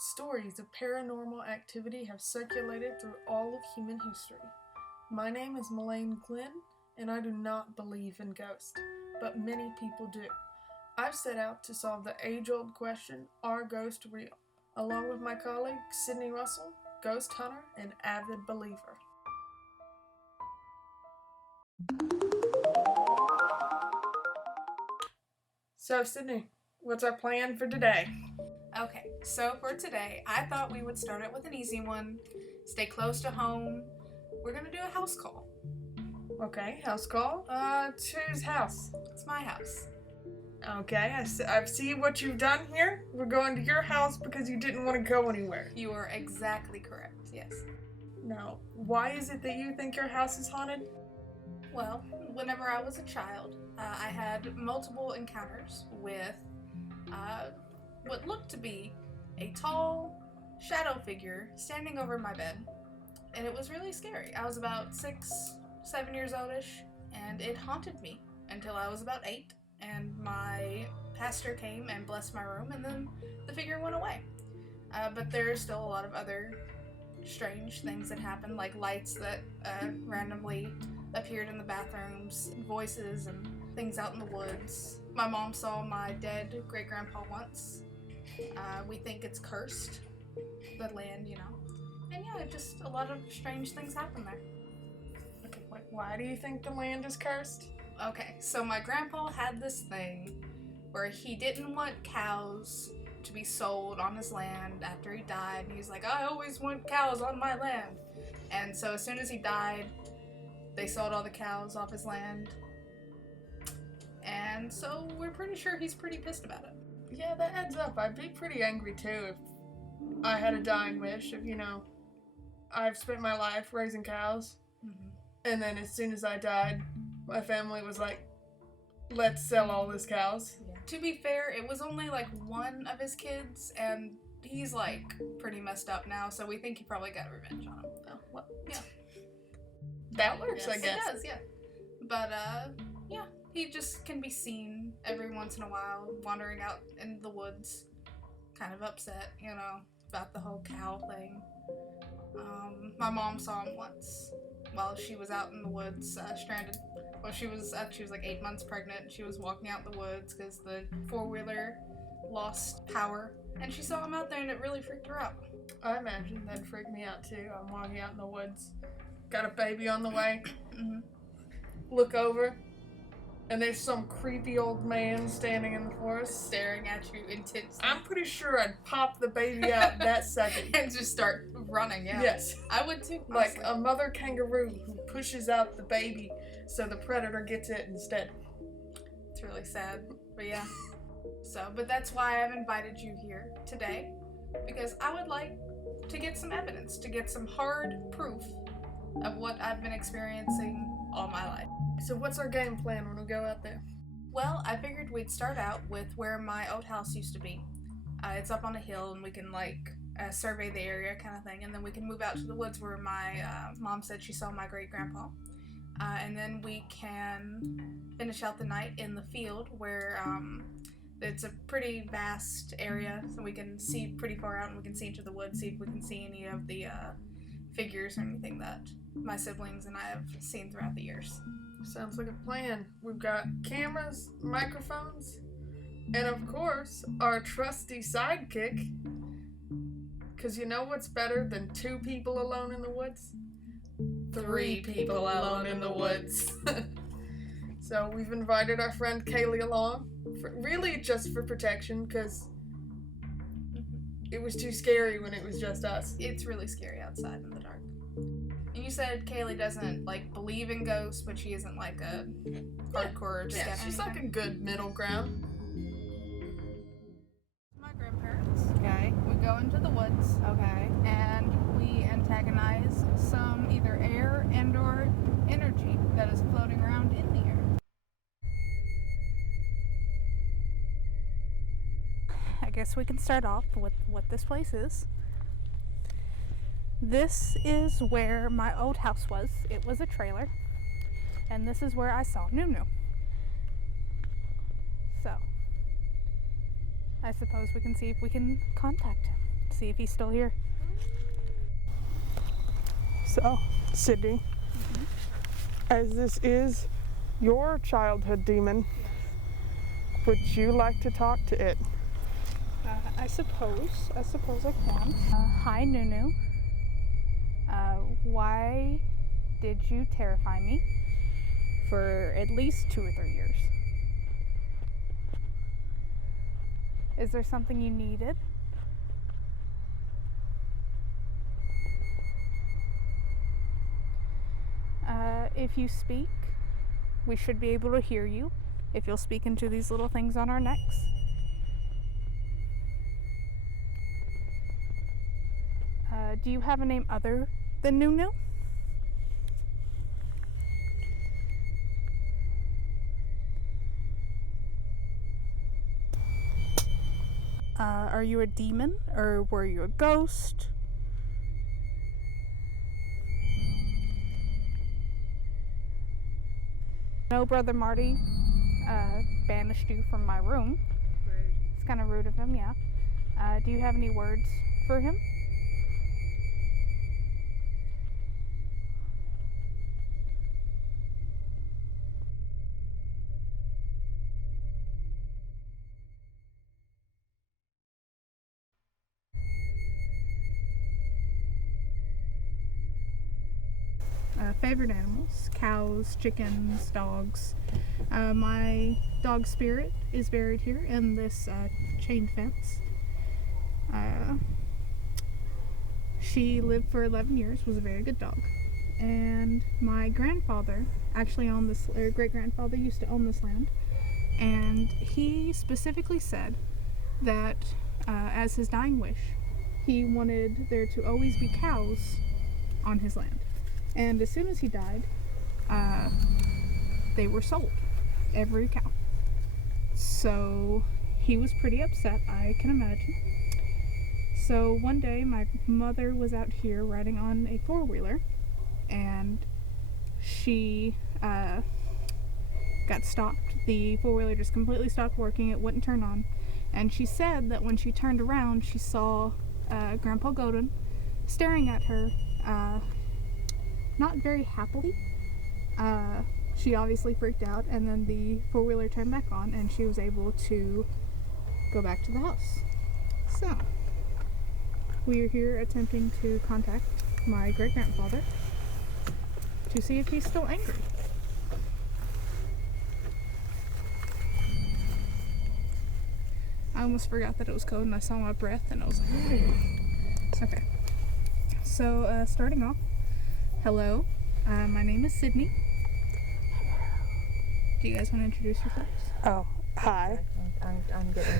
Stories of paranormal activity have circulated through all of human history. My name is Melaine Glenn, and I do not believe in ghosts, but many people do. I've set out to solve the age-old question, are ghosts real? Along with my colleague, Sydney Russell, ghost hunter and avid believer. So, Sydney, what's our plan for today? Okay, so for today, I thought we would start it with an easy one. Stay close to home. We're gonna do a house call. Okay, house call. To whose house? It's my house. Okay, I see what you've done here. We're going to your house because you didn't want to go anywhere. You are exactly correct, yes. Now, why is it that you think your house is haunted? Well, whenever I was a child, I had multiple encounters with what looked to be a tall shadow figure standing over my bed. And it was really scary. I was about 6, 7 years oldish, and it haunted me until I was about 8. And my pastor came and blessed my room, and then the figure went away. But there's still a lot of other strange things that happen, like lights that randomly appeared in the bathrooms, voices and things out in the woods. My mom saw my dead great-grandpa once. We think it's cursed, the land, you know. And yeah, just a lot of strange things happen there. Okay, why do you think the land is cursed? Okay, so my grandpa had this thing where he didn't want cows to be sold on his land after he died. And he's like, I always want cows on my land. And so as soon as he died, they sold all the cows off his land. And so we're pretty sure he's pretty pissed about it. Yeah, that adds up. I'd be pretty angry too if I had a dying wish of, I've spent my life raising cows. Mm-hmm. And then as soon as I died, my family was like, let's sell all these cows. Yeah. To be fair, it was only like one of his kids, and he's like pretty messed up now, so we think he probably got revenge on him. Oh, well, yeah. That works, Yes, I guess. It does, yeah. But, yeah, he just can be seen every once in a while wandering out in the woods, kind of upset, about the whole cow thing. My mom saw him once while she was out in the woods, stranded. Well, she was like 8 months pregnant. She was walking out in the woods because the four-wheeler lost power, and she saw him out there, and it really freaked her out. I imagine that'd freak me out too. I'm walking out in the woods, got a baby on the way, Mm-hmm. Look over, and there's some creepy old man standing in the forest. Staring at you intensely. I'm pretty sure I'd pop the baby out that second. And just start running, yeah. Yes. I would too. Like honestly. a mother kangaroo who pushes out the baby so the predator gets it instead. It's really sad, but yeah. But that's why I've invited you here today, because I would like to get some evidence, to get some hard proof of what I've been experiencing all my life. So what's our game plan when we go out there? Well, I figured we'd start out with where my old house used to be. It's up on a hill, and we can survey the area kind of thing, and then we can move out to the woods where my mom said she saw my great-grandpa. And then we can finish out the night in the field where it's a pretty vast area, so we can see pretty far out, and we can see into the woods, see if we can see any of the figures or anything that my siblings and I have seen throughout the years. Sounds like a plan. We've got cameras, microphones, and of course, our trusty sidekick. Because you know what's better than 2 people alone in the woods? 3 people alone in the woods. So we've invited our friend Kaylee along, really just for protection, because it was too scary when it was just us. It's really scary outside in the dark. And you said Kaylee doesn't believe in ghosts, but she isn't like a hardcore. Yeah, she's like a good middle ground. My grandparents. Okay. We go into the woods. Okay. And we antagonize some either air and/or energy that is floating around in the air. I guess we can start off with what this place is. This is where my old house was. It was a trailer. And this is where I saw Nunu. So, I suppose we can see if we can contact him. see if he's still here. So, Sydney, as this is your childhood demon, would you like to talk to it? I suppose I can. Hi, Nunu. Why did you terrify me for at least 2 or 3 years? Is there something you needed? If you speak, we should be able to hear you if you'll speak into these little things on our necks. Do you have a name other than Nunu? Are you a demon or were you a ghost? No, Brother Marty banished you from my room. Rude. It's kind of rude of him, yeah. Do you have any words for him? Favorite animals: cows, chickens, dogs. My dog Spirit is buried here in this chain fence. She lived for 11 years, was a very good dog. And my grandfather actually owned this, or great-grandfather used to own this land. And he specifically said that as his dying wish, he wanted there to always be cows on his land. And as soon as he died, they were sold, every cow. So he was pretty upset, I can imagine. So one day my mother was out here riding on a four-wheeler, and she got stopped. The four-wheeler just completely stopped working, it wouldn't turn on. And she said that when she turned around, she saw Grandpa Godin staring at her, not very happily. She obviously freaked out, and then the four-wheeler turned back on and she was able to go back to the house. So we are here attempting to contact my great-grandfather to see if he's still angry. I almost forgot that it was cold and I saw my breath and I was like, okay. So starting off, hello, my name is Sydney. Do you guys want to introduce yourselves? Oh, hi. I'm getting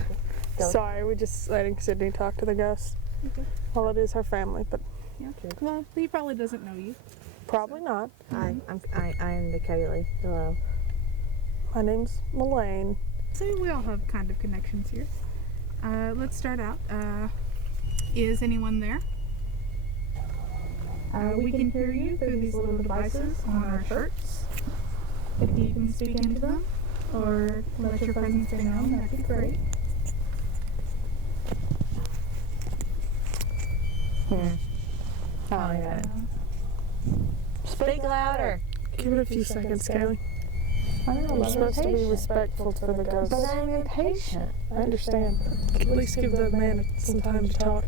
go. Sorry, we're just letting Sydney talk to the ghost. Okay. Well, it is her family, but Yeah. Well, he probably doesn't know you. probably not. Hi, I'm the Kaylee. Hello. My name's Melaine. So we all have kind of connections here. Let's start out. Is anyone there? We can hear you through these little devices on our shirts. If you can speak into them or let your presence be known, that'd be great. Oh yeah. Speak louder. Give it a few seconds, Kaylee. I know, We're I'm supposed to be impatient. respectful to the ghosts. But I'm impatient. I understand. At least give the man some time to talk.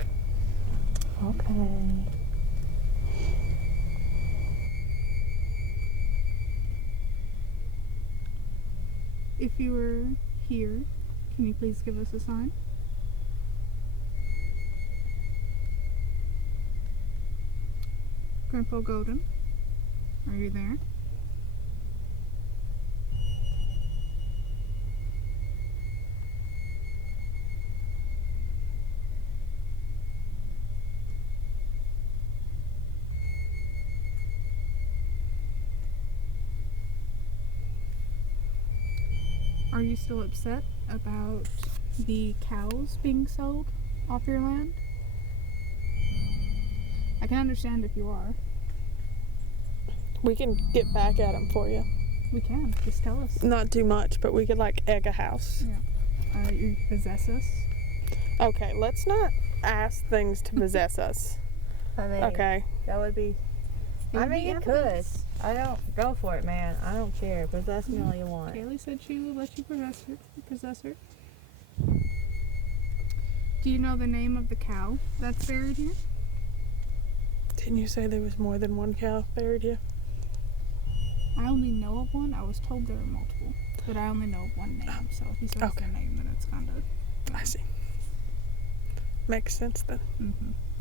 Okay. If you were here, can you please give us a sign? Grandpa Golden, are you there? Are you still upset about the cows being sold off your land? I can understand if you are. We can get back at him for you. We can. Just tell us. Not too much, but we could like egg a house. You possess us. Okay, let's not ask things to possess us. I mean, Okay. that would be. I would mean, be you could. evidence. I don't go for it, man. I don't care. Possess me all you want. Kaylee said she would let you possess her. Do you know the name of the cow that's buried here? Didn't you say there was more than one cow buried here? I only know of one. I was told there were multiple, but I only know of one name. So if he says Okay. their name, then it's kind of. I see. Makes sense then.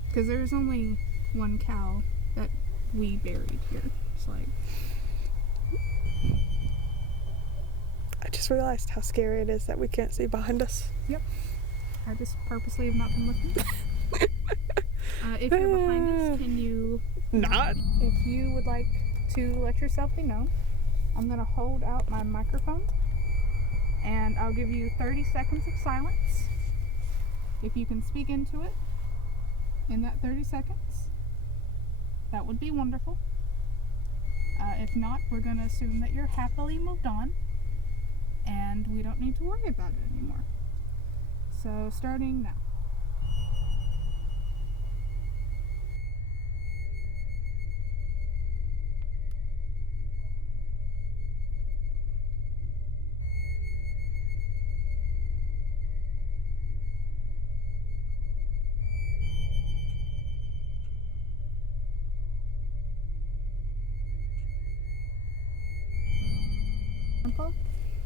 Because there's only one cow that we buried here. It's like, I just realized how scary it is that we can't see behind us. I just purposely have not been looking. If you're behind us, can you, Not. if you would like to let yourself be known, I'm going to hold out my microphone and I'll give you 30 seconds of silence. If you can speak into it in that 30 seconds, that would be wonderful. If not, we're going to assume that you're happily moved on and we don't need to worry about it anymore. So, starting now.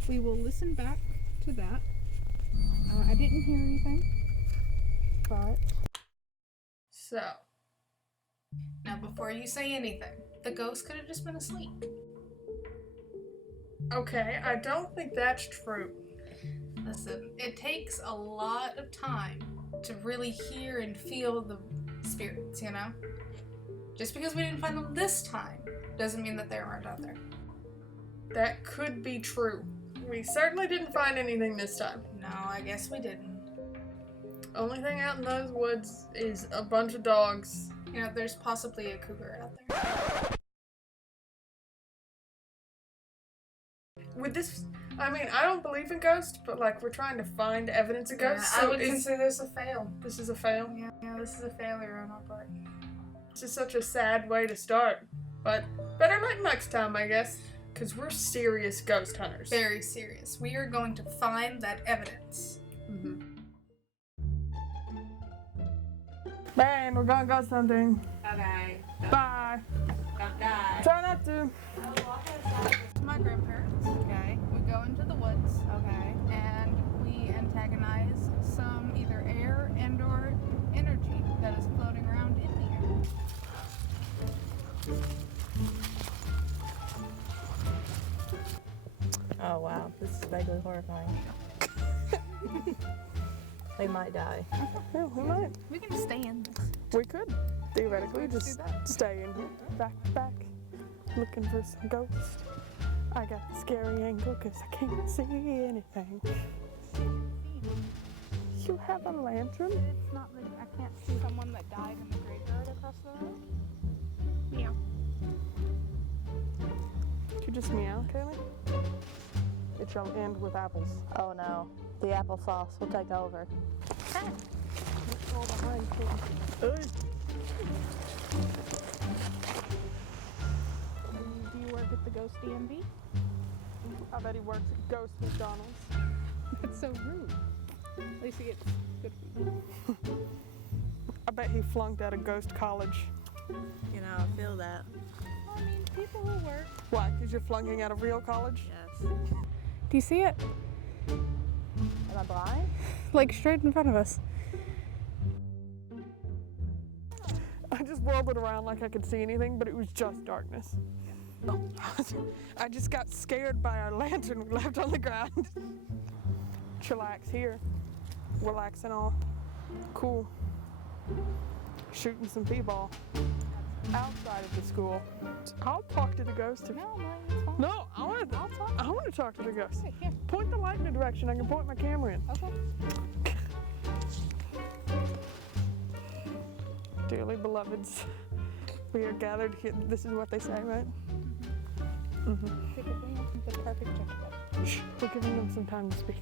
We will listen back to that. I didn't hear anything, but So, Now, before you say anything, the ghost could have just been asleep. okay, I don't think that's true. Listen, it takes a lot of time to really hear and feel the spirits, you know? Just because we didn't find them this time doesn't mean that they aren't out there. That could be true. We certainly didn't find anything this time. No, I guess we didn't. Only thing out in those woods is a bunch of dogs. You know, there's possibly a cougar out there. With this, I mean, I don't believe in ghosts, but like we're trying to find evidence of ghosts. I would is- consider this a fail. this is a fail. Yeah, this is a failure on our part. This is such a sad way to start. But better luck next time, I guess. Because we're serious ghost hunters. Very serious. We are going to find that evidence. Man, we're gonna go something. Okay. Bye. Don't die. Try not to. my grandparents, okay, we go into the woods, okay, and we antagonize some either air and or energy that is floating around in the air. Oh wow, this is vaguely horrifying. They might die. Yeah, we might. We can stay in this. We could. Theoretically, Let's do just that. stay in here. Back to back. Looking for some ghosts. I got the scary angle because I can't see anything. You have a lantern? It's not like I can't see someone that died in the graveyard across the road. Meow. Did you just meow, Kaylee? It shall end with apples. Oh no, the applesauce will take over. Let's roll behind Kaylee. Do you work at the Ghost DMV? I bet he works at Ghost McDonald's. That's so rude. At least he gets good food. I bet he flunked out of Ghost College. You know, I feel that. I mean, people who work. Why? Because you're flunking out of real college? Yes. Do you see it? Am I blind? Like straight in front of us. I just whirled it around like I could see anything, but it was just darkness. I just got scared by our lantern we left on the ground. Chillax here. Relaxing all cool. Shooting some p-ball. Outside of the school. I'll talk to the ghost. No, it's fine. No, I want to talk to the ghost. Okay, here. Point the light in the direction I can point my camera in. Okay. Dearly beloveds, we are gathered here. This is what they say, right? Typically, the perfect gentleman. Shh, we're giving them some time to speak.